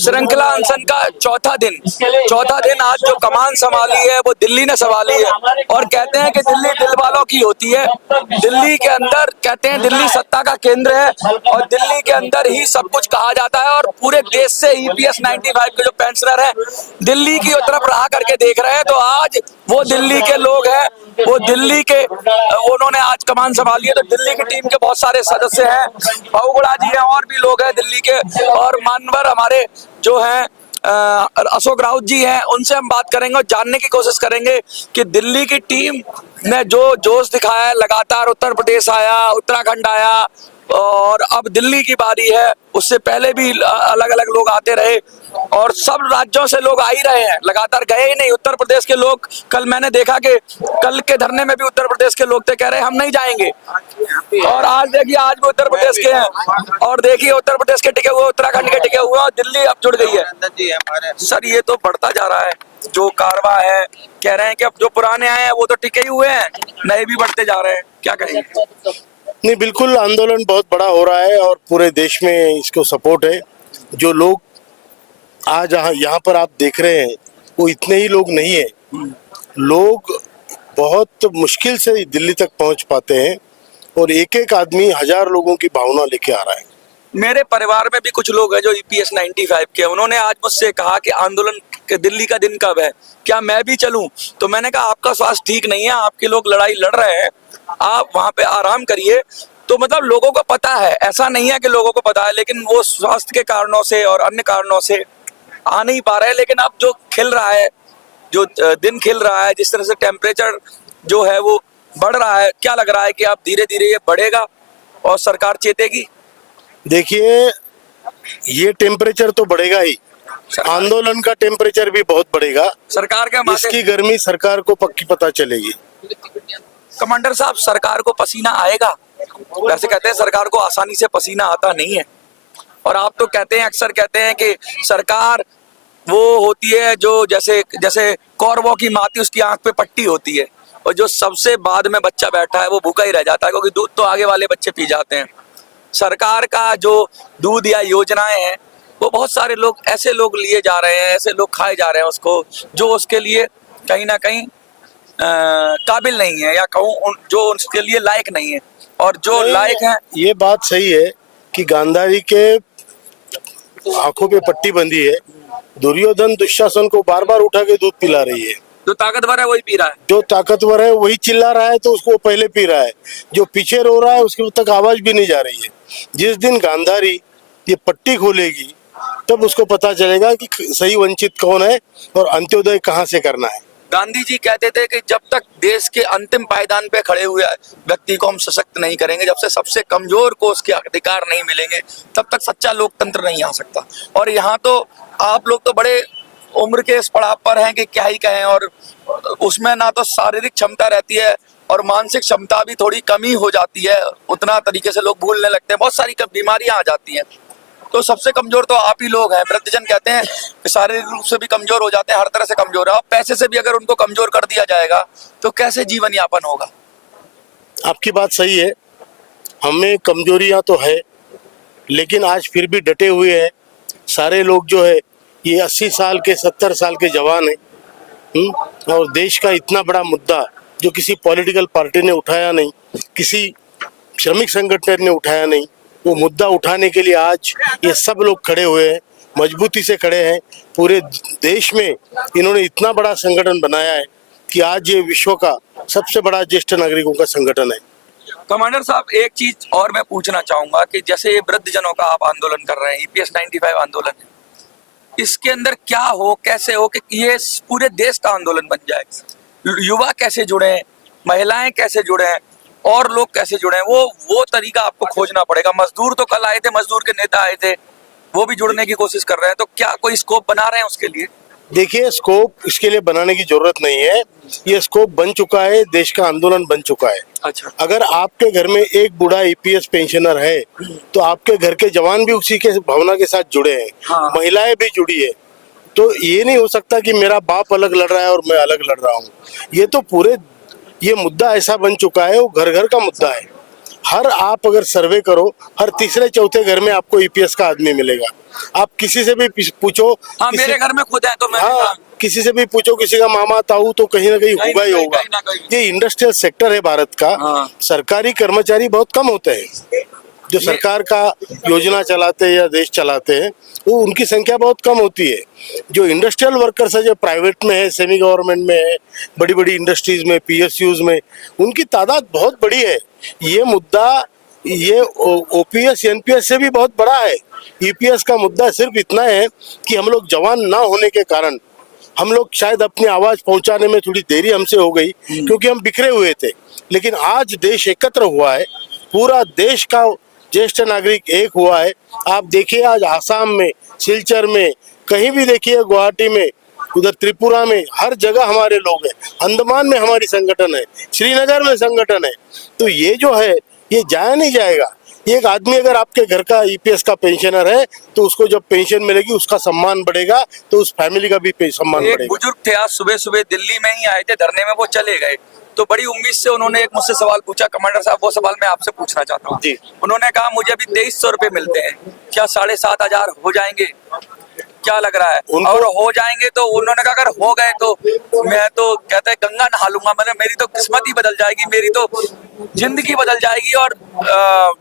श्रृंखला अनशन का चौथा दिन आज जो कमान संभाली है वो दिल्ली ने संभाली है। और कहते हैं कि दिल्ली दिल वालों की होती है। दिल्ली के अंदर कहते हैं दिल्ली सत्ता का केंद्र है और दिल्ली के अंदर ही सब कुछ कहा जाता है। और पूरे देश से EPS 95 के जो पेंशनर हैं दिल्ली की तरफ रहा करके देख रहे हैं। तो आज वो दिल्ली के लोग हैं, वो दिल्ली के उन्होंने आज कमान संभाली है। तो दिल्ली की टीम के बहुत सारे सदस्य हैं, बहुगुणा जी हैं और भी लोग हैं दिल्ली के। और मानवर हमारे जो हैं अशोक राउत जी हैं, उनसे हम बात करेंगे और जानने की कोशिश करेंगे कि दिल्ली की टीम ने जो जोश दिखाया है, लगातार उत्तर प्रदेश आया, उत्तराखंड आया और अब दिल्ली की बारी है। उससे पहले भी अलग अलग लोग आते रहे और सब राज्यों से लोग आ ही रहे हैं, लगातार गए ही नहीं। उत्तर प्रदेश के लोग, कल मैंने देखा कि कल के धरने में भी उत्तर प्रदेश के लोग थे, कह रहे हम नहीं जाएंगे। और आज देखिए, आज भी उत्तर प्रदेश के हैं और देखिए उत्तर प्रदेश के टिके हुए, उत्तराखंड के टिके हुए और दिल्ली अब जुड़ गई है। सर ये तो बढ़ता जा रहा है जो कारवा है, कह रहे हैं कि अब जो पुराने आए हैं वो तो टिके ही हुए हैं, नए भी बढ़ते जा रहे हैं, क्या कहेंगे? नहीं, बिल्कुल आंदोलन बहुत बड़ा हो रहा है और पूरे देश में इसको सपोर्ट है। जो लोग आज यहाँ पर आप देख रहे हैं वो इतने ही लोग नहीं है, लोग बहुत मुश्किल से दिल्ली तक पहुंच पाते हैं और एक एक आदमी हजार लोगों की भावना लेके आ रहा है। मेरे परिवार में भी कुछ लोग हैं जो EPS 95 के, उन्होंने आज मुझसे कहा कि आंदोलन के दिल्ली का दिन कब है, क्या मैं भी चलूं? तो मैंने कहा आपका स्वास्थ्य ठीक नहीं है, आपके लोग लड़ाई लड़ रहे हैं, आप वहां पे आराम करिए। तो मतलब लोगों को पता है, ऐसा नहीं है कि लोगों को पता है, लेकिन वो स्वास्थ्य के कारणों से और अन्य कारणों से आ नहीं पा रहे हैं। लेकिन अब जो खिल रहा है, जो दिन खिल रहा है, जिस तरह से टेम्परेचर जो है वो बढ़ रहा है, क्या लग रहा है कि अब धीरे धीरे ये बढ़ेगा और सरकार चेतेगी? देखिए, ये टेम्परेचर तो बढ़ेगा ही, आंदोलन का टेम्परेचर भी बहुत बढ़ेगा। सरकार के इसकी गर्मी सरकार को पक्की पता चलेगी। कमांडर साहब, सरकार को पसीना आएगा? वैसे कहते हैं सरकार को आसानी से पसीना आता नहीं है, और आप तो कहते हैं, अक्सर कहते हैं कि सरकार वो होती है जो जैसे कौरवों की माती, उसकी आंख पे पट्टी होती है और जो सबसे बाद में बच्चा बैठा है वो भूखा ही रह जाता है, क्योंकि दूध तो आगे वाले बच्चे पी जाते हैं। सरकार का जो दूध या योजनाएं हैं वो बहुत सारे लोग, ऐसे लोग लिए जा रहे हैं, ऐसे लोग खाए जा रहे हैं उसको, जो उसके लिए कहीं ना कहीं काबिल नहीं है, या कहूँ जो उसके लिए लायक नहीं है। और जो लायक है, ये बात सही है कि गांधारी के आंखों पे पट्टी बंधी है, दुर्योधन दुशासन को बार बार उठा के दूध पिला रही है। जो ताकतवर है वही पी रहा है, जो ताकतवर है वही चिल्ला रहा है तो उसको पहले पी रहा है, जो पीछे रो रहा है उसके तक आवाज भी नहीं जा रही है। जिस दिन गांधारी ये पट्टी खोलेगी तब उसको पता चलेगा कि सही वंचित कौन है और अंत्योदय कहाँ से करना है। गांधी जी कहते थे कि जब तक देश के अंतिम पायदान पे खड़े हुए व्यक्ति को हम सशक्त नहीं करेंगे, जब से सबसे कमजोर को उसके अधिकार नहीं मिलेंगे, तब तक सच्चा लोकतंत्र नहीं आ सकता। और यहाँ तो आप लोग तो बड़े उम्र के इस पड़ाव पर हैं कि क्या ही कहें, और उसमें ना तो शारीरिक क्षमता रहती है और मानसिक क्षमता भी थोड़ी कमी हो जाती है, उतना तरीके से लोग भूलने लगते हैं, बहुत सारी बीमारियां आ जाती हैं। तो सबसे कमजोर तो आप ही लोग हैं। वृद्धजन कहते हैं कि शारीरिक रूप से भी कमजोर हो जाते हैं, हर तरह से कमजोर है, और पैसे से भी अगर उनको कमजोर कर दिया जाएगा तो कैसे जीवन यापन होगा? आपकी बात सही है, हमें कमजोरियां तो है, लेकिन आज फिर भी डटे हुए हैं सारे लोग। जो है ये 80 साल के 70 साल के जवान हैं, और देश का इतना बड़ा मुद्दा जो किसी पॉलिटिकल पार्टी ने उठाया नहीं, किसी श्रमिक संगठन ने उठाया नहीं, वो मुद्दा उठाने के लिए आज ये सब लोग खड़े हुए हैं, मजबूती से खड़े हैं। पूरे देश में इन्होंने इतना बड़ा संगठन बनाया है कि आज ये विश्व का सबसे बड़ा ज्येष्ठ नागरिकों का संगठन है। कमांडर साहब, एक चीज और मैं पूछना चाहूंगा कि जैसे ये वृद्धजनों का आप आंदोलन कर रहे हैं, EPS 95 आंदोलन है, इसके अंदर क्या हो, कैसे हो कि ये पूरे देश का आंदोलन बन जाए? युवा कैसे जुड़े, महिलाएं कैसे जुड़े और लोग कैसे जुड़े, वो तरीका आपको खोजना पड़ेगा। मजदूर तो कल आए थे, मजदूर के नेता आए थे, वो भी जुड़ने की कोशिश कर रहे हैं, तो क्या कोई स्कोप बना रहे हैं उसके लिए? देखिए, स्कोप इसके लिए बनाने की जरूरत नहीं है, ये स्कोप बन चुका है, देश का आंदोलन बन चुका है। अच्छा, अगर आपके घर में एक बूढ़ा EPS पेंशनर है तो आपके घर के जवान भी उसी के भावना के साथ जुड़े हैं। हाँ। महिलाएं भी जुड़ी है। तो ये नहीं हो सकता कि मेरा बाप अलग लड़ रहा है और मैं अलग लड़ रहा हूँ। ये तो पूरे ये मुद्दा ऐसा बन चुका है, वो घर घर का मुद्दा है। हर आप अगर सर्वे करो, हर तीसरे चौथे घर में आपको ईपीएस का आदमी मिलेगा। आप किसी से भी पूछो, हाँ, किसी, मेरे घर में खुद है तो मैंने हाँ, कहा, किसी से भी पूछो, किसी का मामा ताऊ तो कहीं ना कहीं होगा ही होगा। कहीं ना कहीं। ये इंडस्ट्रियल सेक्टर है भारत का। हाँ। सरकारी कर्मचारी बहुत कम होते हैं जो सरकार का योजना चलाते हैं या देश चलाते हैं, वो उनकी संख्या बहुत कम होती है। जो इंडस्ट्रियल वर्कर्स है, जो प्राइवेट में है, सेमी गवर्नमेंट में है, बड़ी बड़ी इंडस्ट्रीज में, पीएसयूज में, उनकी तादाद बहुत बड़ी है। ये मुद्दा ये ओपीएस एनपीएस से भी बहुत बड़ा है। ईपीएस का मुद्दा सिर्फ इतना है कि हम लोग जवान ना होने के कारण हम लोग शायद अपनी आवाज पहुंचाने में थोड़ी देरी हमसे हो गई, क्योंकि हम बिखरे हुए थे। लेकिन आज देश एकत्र हुआ है, पूरा देश का ज्येष्ठ नागरिक एक हुआ है। आप देखिए आज आसाम में, सिलचर में, कहीं भी देखिए, गुवाहाटी में, उधर त्रिपुरा में, हर जगह हमारे लोग हैं। अंडमान में हमारी संगठन है, श्रीनगर में संगठन है। तो ये जो है ये जाया नहीं जाएगा। एक आदमी अगर आपके घर का ईपीएस का पेंशनर है तो उसको जब पेंशन मिलेगी उसका सम्मान बढ़ेगा, तो उस फैमिली का भी सम्मान एक बढ़ेगा। बुजुर्ग थे, आज सुबह सुबह दिल्ली में ही आए थे धरने में, वो चले गए। तो बड़ी उम्मीद से उन्होंने एक मुझसे सवाल पूछा, कमांडर साहब वो सवाल मैं आपसे पूछना चाहता हूँ जी। उन्होंने कहा मुझे अभी 2300 रुपए मिलते हैं, क्या 7,500 हो जाएंगे, क्या लग रहा है? और हो जाएंगे तो उन्होंने कहा अगर हो गए तो मैं तो कहते हैं गंगा नहा लूंगा, मतलब मेरी तो किस्मत ही बदल जाएगी, मेरी तो जिंदगी बदल जाएगी। और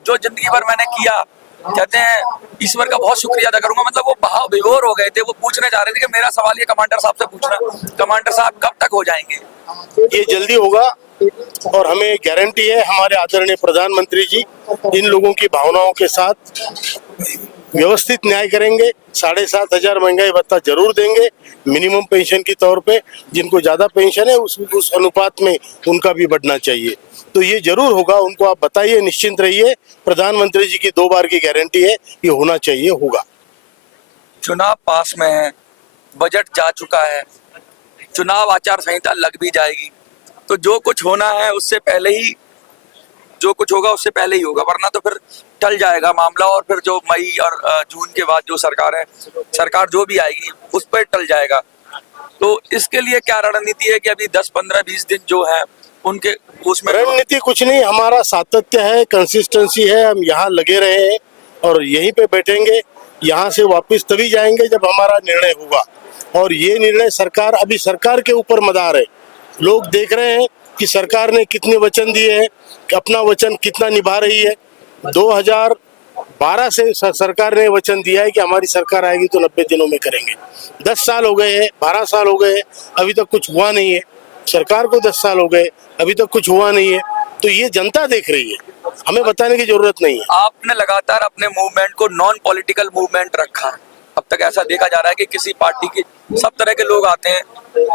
जो जिंदगी भर मैंने किया, कहते हैं ईश्वर का बहुत शुक्रिया अदा करूंगा। मतलब वो भाव विभोर हो गए थे, वो पूछने जा रहे थे कि मेरा सवाल ये कमांडर साहब से पूछना, कमांडर साहब कब तक हो जाएंगे? ये जल्दी होगा और हमें गारंटी है, हमारे आदरणीय प्रधानमंत्री जी इन लोगों की भावनाओं के साथ व्यवस्थित न्याय करेंगे। 7,500 महंगाई भत्ता जरूर देंगे मिनिमम पेंशन के तौर पे। जिनको ज्यादा पेंशन है उस अनुपात में उनका भी बढ़ना चाहिए। तो ये जरूर होगा, उनको आप बताइए, निश्चिंत रहिए। प्रधानमंत्री जी की 2 बार की गारंटी है, ये होना चाहिए, होगा। चुनाव पास में है, बजट जा चुका है, चुनाव आचार संहिता लग भी जाएगी, तो जो कुछ होना है उससे पहले ही, जो कुछ होगा उससे पहले ही होगा, वरना तो फिर टल जाएगा मामला। और फिर जो मई और जून के बाद जो सरकार जो भी आएगी उस पर टल जाएगा। तो इसके लिए क्या रणनीति है कि अभी 10, 15, 20 दिन जो है उनके उसमें रणनीति कुछ नहीं, हमारा सातत्य है, कंसिस्टेंसी है। हम यहाँ लगे रहे हैं और यहीं पे बैठेंगे। यहाँ से वापस तभी जाएंगे जब हमारा निर्णय होगा। और ये निर्णय सरकार, अभी सरकार के ऊपर मदार है। लोग देख रहे हैं कि सरकार ने कितने वचन दिए हैं, कि अपना वचन कितना निभा रही है। 2012 से सरकार ने वचन दिया है कि हमारी सरकार आएगी तो 90 दिनों में करेंगे। 10 साल हो गए हैं, 12 साल हो गए हैं, अभी तक कुछ हुआ नहीं है। सरकार को 10 साल हो गए, अभी तक कुछ हुआ नहीं है। तो ये जनता देख रही है, हमें बताने की जरूरत नहीं है। आपने लगातार अपने मूवमेंट को नॉन पॉलिटिकल मूवमेंट रखा है। अब तक ऐसा देखा जा रहा है कि किसी पार्टी के सब तरह के लोग आते हैं,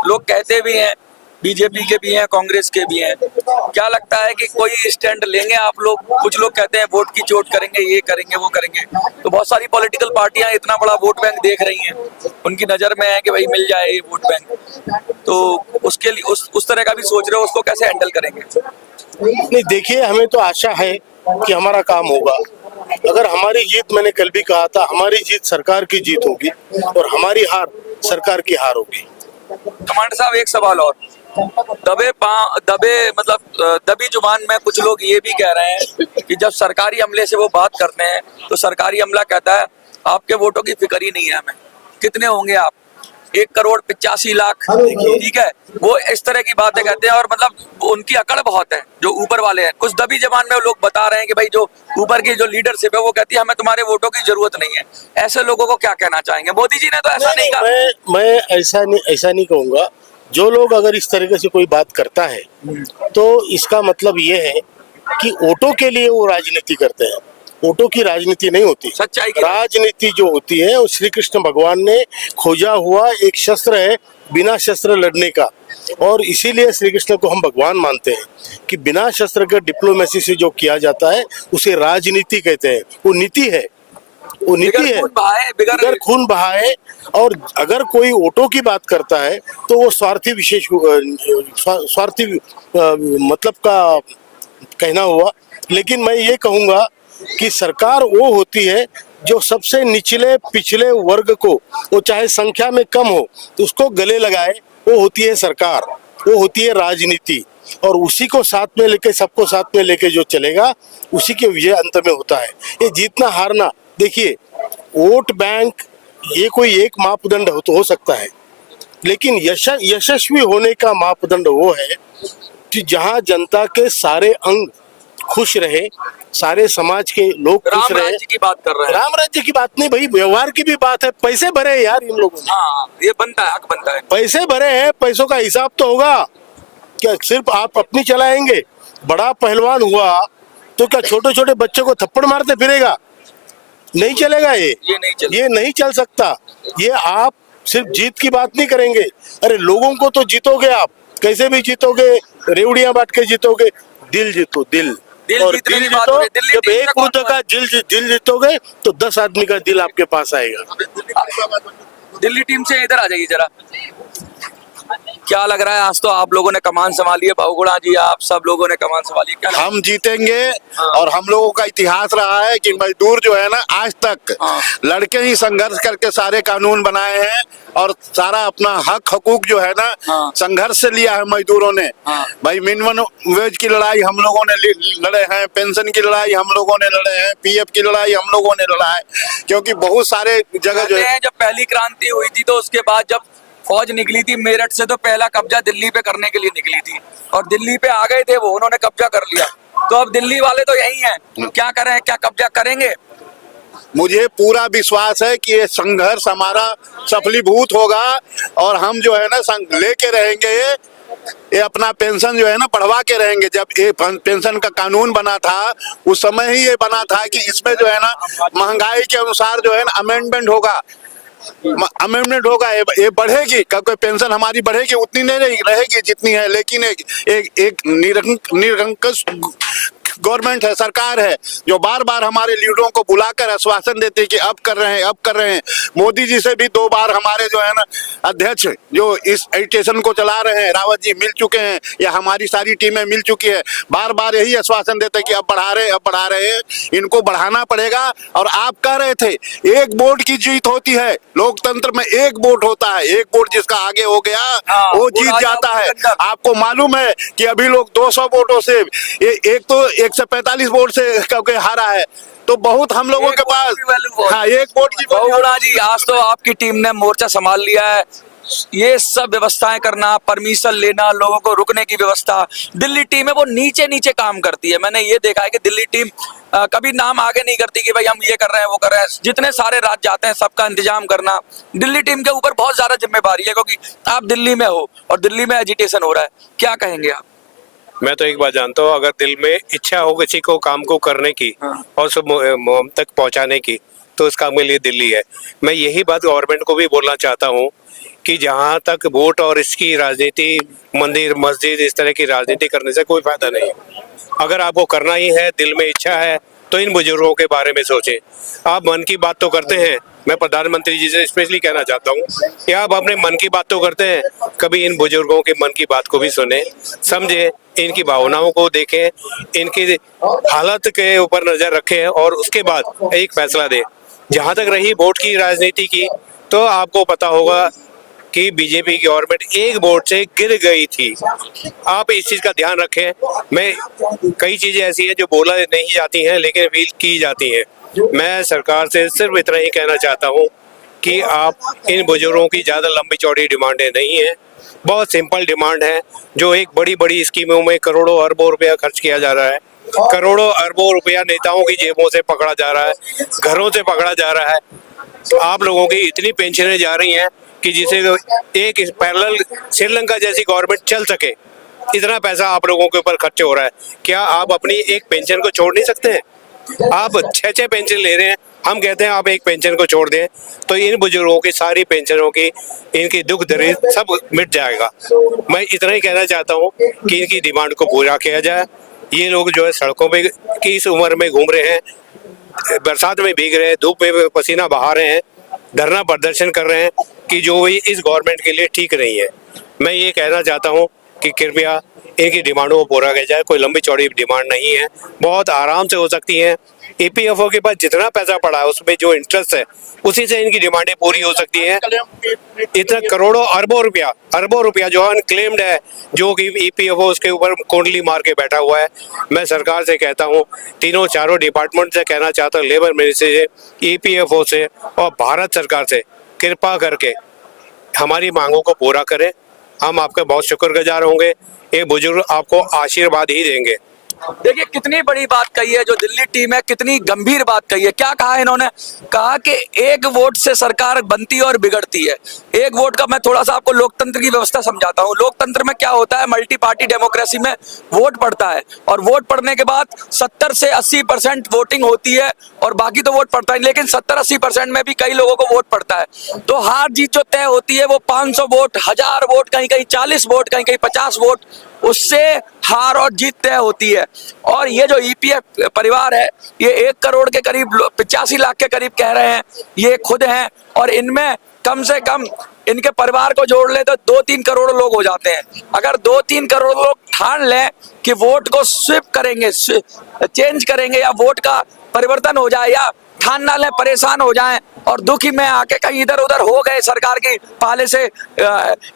लोग कहते भी हैं, बीजेपी के भी हैं, कांग्रेस के भी हैं। क्या लगता है कि कोई स्टैंड लेंगे आप लोग? कुछ लोग कहते हैं वोट की चोट करेंगे, ये करेंगे, वो करेंगे। तो बहुत सारी पॉलिटिकल पार्टियां इतना बड़ा वोट बैंक देख रही हैं, उनकी नजर में है कि भाई मिल जाए ये वोट बैंक, तो उसके लिए उस तरह का भी सोच रहे हो, उसको कैसे हैंडल करेंगे? नहीं, देखिए, हमें तो आशा है कि हमारा काम होगा। अगर हमारी जीत, मैंने कल भी कहा था, हमारी जीत सरकार की जीत होगी और हमारी हार सरकार की हार होगी। कमांडर साहब एक सवाल और, दबी जुबान में कुछ लोग ये भी कह रहे हैं कि जब सरकारी अमले से वो बात करते हैं तो सरकारी अमला कहता है आपके वोटों की फिक्र ही नहीं है हमें, कितने होंगे आप, 1,85,00,000, ठीक है, वो इस तरह की बातें कहते हैं। और मतलब उनकी अकड़ बहुत है जो ऊपर वाले हैं। कुछ दबी जबान में लोग बता रहे हैं कि भाई जो ऊपर की जो लीडरशिप है वो कहती है हमें तुम्हारे वोटों की जरूरत नहीं है। ऐसे लोगों को क्या कहना चाहेंगे? मोदी जी ने तो ऐसा नहीं कहा। मैं ऐसा नहीं कहूंगा। जो लोग अगर इस तरीके से कोई बात करता है तो इसका मतलब ये है कि वोटों के लिए वो राजनीति करते हैं। वोटों की राजनीति नहीं होती। सच्चाई की राजनीति जो होती है वो श्री कृष्ण भगवान ने खोजा हुआ एक शस्त्र है, बिना शस्त्र लड़ने का। और इसीलिए श्री कृष्ण को हम भगवान मानते हैं कि बिना शस्त्र के डिप्लोमेसी से जो किया जाता है उसे राजनीति कहते हैं। वो नीति है, वो नीति है, बिगर खून बहाए। और अगर कोई वोटों की बात करता है तो वो स्वार्थी मतलब का कहना हुआ। लेकिन मैं ये कहूंगा कि सरकार वो होती है जो सबसे निचले पिछले वर्ग को, वो चाहे संख्या में कम हो, तो उसको गले लगाए, वो होती है सरकार, वो होती है राजनीति। और उसी को साथ में लेके, सबको साथ में लेके जो चलेगा उसी के विजय अंत में होता है। ये जीतना हारना, देखिए वोट बैंक ये कोई एक मापदंड हो सकता है, लेकिन यशस्वी होने का मापदंड वो है कि जहां जनता के सारे अंग खुश रहे, सारे समाज के लोग खुश राम रहे। राज्य की बात कर रहे हैं। राम राज्य की बात नहीं भाई, व्यवहार की भी बात है। पैसे भरे यार इन लोगों ने, हाँ, ये बनता है, हक बनता है। पैसे भरे हैं, पैसों का हिसाब तो होगा। क्या सिर्फ आप अपनी चलाएंगे? बड़ा पहलवान हुआ तो क्या छोटे छोटे बच्चों को थप्पड़ मारते फिरेगा? नहीं चलेगा ये नहीं चल सकता। ये आप सिर्फ जीत की बात नहीं करेंगे, अरे लोगों को तो जीतोगे आप, कैसे भी जीतोगे, रेवड़ियां बांट के जीतोगे। दिल जीतो, दिल और जीतने दिल की बात जीतो। हो रही है। दिल्ली जब टीम एक से कौन- मुद्दे का दिल जीतोगे तो 10 आदमी का दिल आपके पास आएगा। दिल्ली टीम से इधर आ जाइए जरा। क्या लग रहा है, आज तो आप लोगों ने कमान संभाली है, बहुगुणा जी आप सब लोगों ने कमान संभाली है, क्या लग रहा है? हम जीतेंगे। और हम लोगों का इतिहास रहा है कि मजदूर जो है ना आज तक लड़के ही संघर्ष करके सारे कानून बनाए हैं और सारा अपना हक हकूक जो है ना संघर्ष से लिया है मजदूरों ने। भाई मिनिमम वेज की लड़ाई हम लोगों ने लड़े हैं, पेंशन की लड़ाई हम लोगों ने लड़े हैं, पीएफ की लड़ाई हम लोगों ने लड़ा है, क्योंकि बहुत सारे जगह जो है जब पहली क्रांति हुई थी तो उसके बाद जब फौज निकली थी मेरठ से तो पहला कब्जा दिल्ली पे करने के लिए निकली थी और दिल्ली पे आ गए थे वो, उन्होंने कब्जा कर लिया। तो अब दिल्ली वाले तो यही हैं, क्या करें, क्या कब्जा करेंगे? मुझे पूरा विश्वास है कि ये संघर्ष हमारा सफलीभूत होगा और हम जो है ना संग लेके रहेंगे। ये अपना पेंशन जो है ना बढ़वा के रहेंगे। जब ये पेंशन का कानून बना था उस समय ही ये बना था कि इसमें जो है ना महंगाई के अनुसार जो है ना अमेंडमेंट होगा, ये बढ़ेगी, क्योंकि पेंशन हमारी बढ़ेगी, उतनी नहीं रहेगी जितनी है, लेकिन एक निरंकुश गवर्नमेंट है, सरकार है जो बार बार हमारे लीडरों को बुलाकर आश्वासन देती है कि अब कर रहे हैं, अब कर रहे हैं। मोदी जी से भी 2 बार हमारे जो है ना अध्यक्ष जो इस एजिटेशन को चला रहे हैं रावत जी मिल चुके हैं या हमारी सारी टीमें मिल चुकी है, बार बार यही आश्वासन देते हैं कि अब बढ़ा रहे हैं, इनको बढ़ाना पड़ेगा। और आप कह रहे थे एक वोट की जीत होती है, लोकतंत्र में एक वोट होता है, एक वोट जिसका आगे हो गया वो जीत जाता है। आपको मालूम है कि अभी लोग 200 वोटों से एक तो 145 वोट से क्योंकि हारा है, तो बहुत हम लोगों के पास हाँ एक वोट की बहुगुणा जी आज तो आपकी टीम ने मोर्चा संभाल लिया है, ये सब व्यवस्थाएं करना, परमिशन लेना, लोगों को रुकने की व्यवस्था। दिल्ली टीम है वो नीचे नीचे काम करती है, मैंने ये देखा है कि दिल्ली टीम कभी नाम आगे नहीं करती कि भाई हम ये कर रहे हैं वो कर रहे हैं। जितने सारे राज्य आते हैं सबका इंतजाम करना दिल्ली टीम के ऊपर बहुत ज्यादा जिम्मेदारी है, क्योंकि आप दिल्ली में हो और दिल्ली में एजिटेशन हो रहा है, क्या कहेंगे आप? मैं तो एक बात जानता हूँ, अगर दिल में इच्छा हो किसी को काम को करने की और उसे मुहिम तक पहुंचाने की, तो उस काम के लिए दिल्ली है। मैं यही बात गवर्नमेंट को भी बोलना चाहता हूँ कि जहाँ तक वोट और इसकी राजनीति, मंदिर मस्जिद इस तरह की राजनीति करने से कोई फायदा नहीं। अगर आपको करना ही है, दिल में इच्छा है, तो इन बुजुर्गों के बारे में सोचें। आप मन की बात तो करते हैं, मैं प्रधानमंत्री जी से स्पेशली कहना चाहता हूँ कि आप अपने मन की बात तो करते हैं, कभी इन बुजुर्गों के मन की बात को भी सुने, समझे, इनकी भावनाओं को देखें, इनकी हालत के ऊपर नजर रखें और उसके बाद एक फैसला दें। जहाँ तक रही वोट की राजनीति की, तो आपको पता होगा कि बीजेपी की गवर्नमेंट एक वोट से गिर गई थी। आप इस चीज का ध्यान रखें। मैं कई चीजें ऐसी हैं जो बोला नहीं जाती हैं लेकिन फील की जाती हैं। मैं सरकार से सिर्फ इतना ही कहना चाहता हूँ कि आप इन बुजुर्गों की ज्यादा लंबी चौड़ी डिमांडें नहीं है, बहुत सिंपल डिमांड है। जो एक बड़ी बड़ी स्कीमों में करोड़ों अरबों रुपया खर्च किया जा रहा है, करोड़ों अरबों रुपया नेताओं की जेबों से पकड़ा जा रहा है, घरों से पकड़ा जा रहा है। तो आप लोगों की इतनी पेंशनें जा रही हैं कि जिसे एक पैरेलल श्रीलंका जैसी गवर्नमेंट चल सके, इतना पैसा आप लोगों के ऊपर खर्च हो रहा है। क्या आप अपनी एक पेंशन को छोड़ नहीं सकते हैं? आप 6 पेंशन ले रहे हैं, हम कहते हैं आप एक पेंशन को छोड़ दें, तो इन बुजुर्गों की सारी पेंशनों की, इनकी दुख दर्द सब मिट जाएगा। मैं इतना ही कहना चाहता हूँ कि इनकी डिमांड को पूरा किया जाए। ये लोग जो है सड़कों पे की इस उम्र में घूम रहे हैं, बरसात में भीग रहे हैं, धूप में पसीना बहा रहे हैं, धरना प्रदर्शन कर रहे हैं कि जो भी इस गवर्नमेंट के लिए ठीक नहीं है। मैं ये कहना चाहता हूँ कि कृपया इनकी डिमांडों को पूरा किया जाए। कोई लंबी चौड़ी डिमांड नहीं है, बहुत आराम से हो सकती है। ईपीएफओ के पास जितना पैसा पड़ा है उसमें जो इंटरेस्ट है उसी से इनकी डिमांडें पूरी हो सकती हैं। इतना करोड़ों अरबों रुपया जो अनक्लेम्ड है, जो कि ईपीएफओ उसके ऊपर कुंडली मार के बैठा हुआ है। मैं सरकार से कहता हूँ, तीनों चारों डिपार्टमेंट से कहना चाहता हूँ, लेबर मिनिस्ट्री से, ईपीएफओ से और भारत सरकार से, कृपा करके हमारी मांगों को पूरा करें। हम आपके बहुत शुक्रगुजार होंगे। ये बुजुर्ग आपको आशीर्वाद ही देंगे। देखिए कितनी बड़ी बात कही है जो दिल्ली टीम है, कितनी गंभीर बात कही है। क्या कहा इन्होंने? कहा कि एक वोट से सरकार बनती है और बिगड़ती है। एक वोट का मैं थोड़ा सा आपको लोकतंत्र की व्यवस्था समझाता हूँ। लोकतंत्र में क्या होता है, मल्टी पार्टी डेमोक्रेसी में वोट पड़ता है और वोट पड़ने के बाद 70 से 80% वोटिंग होती है और बाकी तो वोट पड़ता है, लेकिन 70-80% में भी कई लोगों को वोट पड़ता है। तो हार जीत जो तय होती है वो 500 वोट, 1000 वोट, कहीं कहीं 40 वोट, कहीं कहीं 50 वोट, उससे हार और जीत तय होती है। और ये जो ईपीएफ परिवार है, ये 1 करोड़ के करीब, 85 लाख के करीब कह रहे हैं, ये खुद हैं। और इनमें कम से कम इनके परिवार को जोड़ ले तो 2-3 करोड़ लोग हो जाते हैं। अगर 2-3 करोड़ लोग ठान लें कि वोट को स्विप करेंगे, चेंज करेंगे, या वोट का परिवर्तन हो जाए, या ठान ना लें, परेशान हो जाएं और दुखी में आके कहीं इधर उधर हो गए, सरकार की पाले से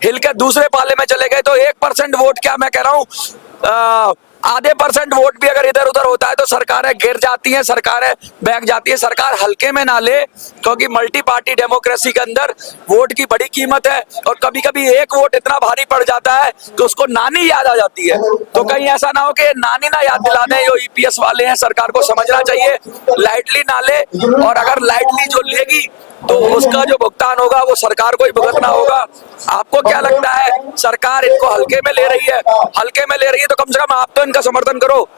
हिल के दूसरे पाले में चले गए, तो 1% वोट, क्या मैं कह रहा हूँ, आधे % वोट भी अगर इधर उधर होता है तो सरकारें गिर जाती हैं, सरकारें बैठ जाती है। सरकार हल्के में ना ले, क्योंकि मल्टी पार्टी डेमोक्रेसी के अंदर वोट की बड़ी कीमत है। और कभी कभी एक वोट इतना भारी पड़ जाता है कि उसको नानी याद आ जाती है। तो कहीं ऐसा ना हो कि नानी ना याद दिला दें जो ईपीएस वाले हैं। सरकार को समझना चाहिए, लाइटली ना ले, और अगर लाइटली जो लेगी तो उसका जो भुगतान होगा वो सरकार को ही भुगतना होगा। आपको क्या लगता है, सरकार इनको हल्के में ले रही है? हल्के में ले रही है तो कम से कम आप तो इनका समर्थन करो।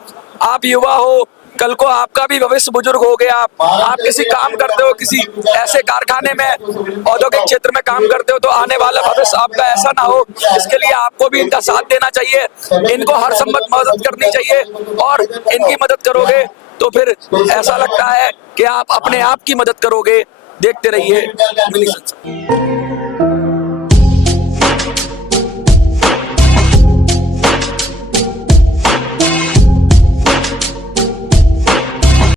आप युवा हो, कल को आपका भी भविष्य बुजुर्ग हो गया, आप किसी काम करते हो, किसी ऐसे कारखाने में, औद्योगिक क्षेत्र में काम करते हो, तो आने वाला भविष्य आपका ऐसा ना हो। इसके लिए आपको भी इनका साथ देना चाहिए, इनको हर संभव मदद करनी चाहिए। और इनकी मदद करोगे तो फिर ऐसा लगता है कि आप अपने आप की मदद करोगे। देखते रहिए मिली संसद।